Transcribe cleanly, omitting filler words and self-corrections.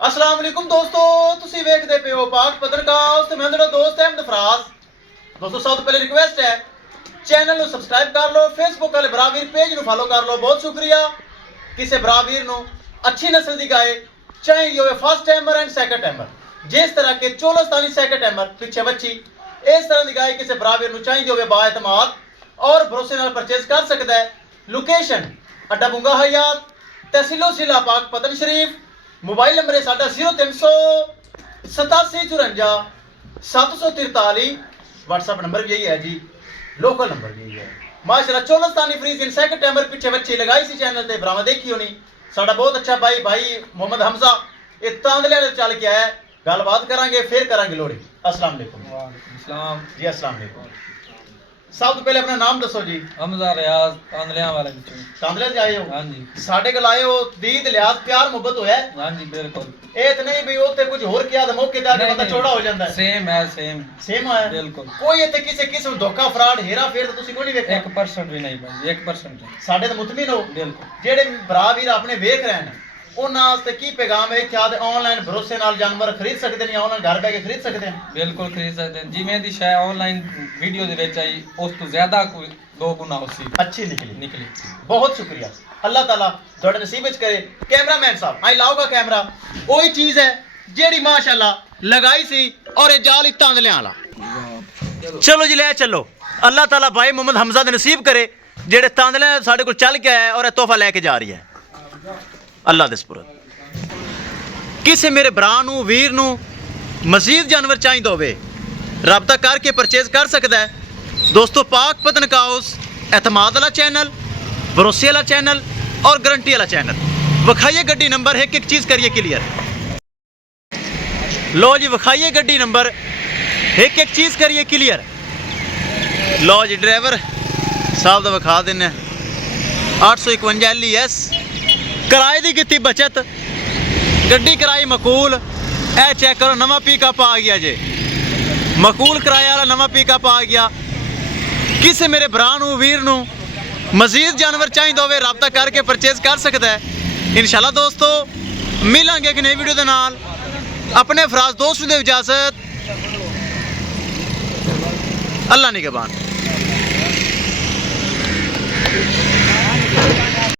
अस्सलाम वालेकुम दोस्तों, तुसी वेखदे पे हो पाक पत्रकार ते मैं तेरा दोस्त अहमद फराज। दोस्तों सब तो पहले रिक्वेस्ट है चैनल ਨੂੰ ਸਬਸਕ੍ਰਾਈਬ ਕਰ ਲਓ, ਫੇਸਬੁੱਕ ਵਾਲੇ ਬਰਾਵੀਰ ਪੇਜ ਨੂੰ ਫਾਲੋ ਕਰ ਲਓ। ਬਹੁਤ ਸ਼ੁਕਰੀਆ। ਕਿਸੇ ਬਰਾਵੀਰ ਨੂੰ अच्छी नस्ल ਦੀ गाय चाहिए होवे first timer and second timer, जिस तरह के चोलस्तानी सेकंड टाइमर पीछे बच्ची इस तरह की गाय किसी बराबर ਨੂੰ चाहिए होवे बाएतमाद और भरोसे नाल परचेज कर सकता है। लोकेशन अड्डा बुंगा हयात, तहसीलो जिला पाक पतन शरीफ। मोबाइल नंबर है साडा 0300 87 54 743। व्हाट्सएप नंबर भी यही है जी, लोकल नंबर भी यही है। माशाल्लाह Cholistani freeze in second timer पीछे बच्ची लगाई सी चैनल ते बराबर देखी होनी। साडा बहुत अच्छा भाई मोहम्मद हमजा ये तांदले चल के आया, गलबात करांगे फिर करांगे लोड़ी। अस्सलाम वालेकुम। वालेकुम जी अस्सलाम वालेकुम। सब तो पहले अपना नाम दसो जी। हमजा रियाज तांदलियां वाले विचों। तांदले से आए हो? हां जी। साडे कोल आए हो दीद लिहाज प्यार मोहब्बत होया है? हां जी बिल्कुल। ਇਹ ਤੇ ਨਹੀਂ ਵੀ ਉੱਥੇ ਕੁਝ ਹੋਰ ਕਿਹਾ ਤਾਂ ਮੌਕੇ ਤੇ ਆ ਕੇ ਬੰਦਾ ਚੌੜਾ ਹੋ ਜਾਂਦਾ ਹੈ। ਸੇਮ ਹੈ ਬਿਲਕੁਲ। ਕੋਈ ਇੱਥੇ ਕਿਸੇ ਕਿਸਮ ਧੋਖਾ ਫਰਾਡ ਹੇਰਾ ਫੇਰ ਤਾਂ ਤੁਸੀਂ ਕੋਈ ਨਹੀਂ ਵੇਖਿਆ? 1% ਵੀ ਨਹੀਂ ਭਾਈ, 1% ਸਾਡੇ ਤੇ ਮੁਤਮਿਨ ਹੋ। ਬਿਲਕੁਲ। ਜਿਹੜੇ ਭਰਾ ਵੀਰ ਆਪਣੇ ਵੇਖ ਰਹੇ ਨੇ ਉਹਨਾਂ ਵਾਸਤੇ ਕੀ ਪੈਗਾਮ ਹੈ ਕਿ ਆਦੇ ਆਨਲਾਈਨ ਭਰੋਸੇ ਨਾਲ ਜਾਨਵਰ ਖਰੀਦ ਸਕਦੇ ਨੇ, ਆਨਲਾਈਨ ਘਰ ਬੈ ਕੇ ਖਰੀਦ ਸਕਦੇ ਨੇ? ਬਿਲਕੁਲ ਖਰੀਦ ਸਕਦੇ ਨੇ। ਜਿਵੇਂ ਦੀ ਸ਼ੈ ਆਨਲਾਈਨ ਵੀਡੀਓ ਦੇ ਵਿੱਚ ਆਈ ਉਸ ਤੋਂ ਜ਼ਿਆਦਾ ਕੋਈ ਦੋ ਗੁਣਾ ਉਸੀ अच्छी निकली। बहुत शुक्रिया। अल्लाह ताला थोड़े नसीब विच करे। कैमरामैन साहब आई लाओगा कैमरा। वही चीज है जेड़ी माशाल्लाह लगाई सी और ये जाल ही तांदलियां वाला। चलो जी ले चलो। अल्लाह ताला भाई मोहम्मद हमजा दे नसीब करे जेड़े तांदलियां साडे कोल चल के आया और तोहफा लेके जा रही है। अल्लाह दे सुपुर्द। किसे मेरे भरा नू वीर नू मजीद जानवर चाहिए होवे राबता करके परचेज कर सकता है। दोस्तों पाक पतन काउस एतमाद वाला चैनल, भरोसे वाला चैनल और गारंटी वाला चैनल। विखाइए गड्डी नंबर एक एक चीज़ करिए क्लियर। लो जी विखाइए गड्डी नंबर एक एक चीज़ करिए क्लियर। लो जी ड्राइवर साहब का विखा देने 851 LES किराए की की बचत, गड्डी किराए मकूल। ए चेक करो नवा पिकअप आ गया जे, मकूल किराए वाला नवा पिकअप आ गया। किसी मेरे भरा नू वीर नू मजीद जानवर चाहिए होवे राबता करके परचेज कर सकता है। इंशाल्लाह दोस्तों मिलांगे एक नई वीडियो के नाल। अपने फराज दोस्त दे इजाजत। अल्लाह निगहबान।